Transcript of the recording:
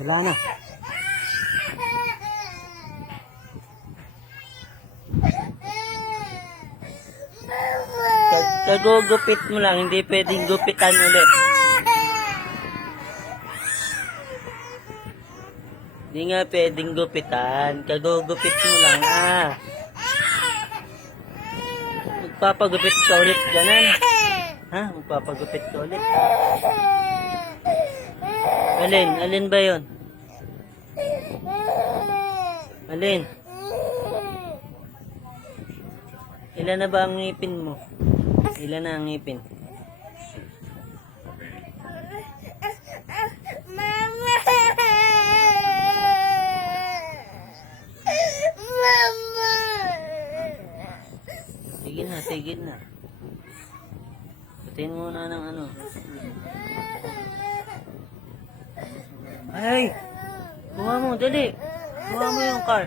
Wala na. Kagugupit mo lang, hindi pwedeng gupitan ulit. Hindi nga pwedeng gupitan, kagugupit mo lang Magpapagupit ka ulit ganan. Ha? Magpapagupit ka ulit. Alin ba yun? Alin? Ilan na ba ang ngipin mo? Ilan na ang ngipin? Mama! Mama! Tigil na. Patayin muna ng ano. Ay! Kuha mo, dali. Kuha mo yung car.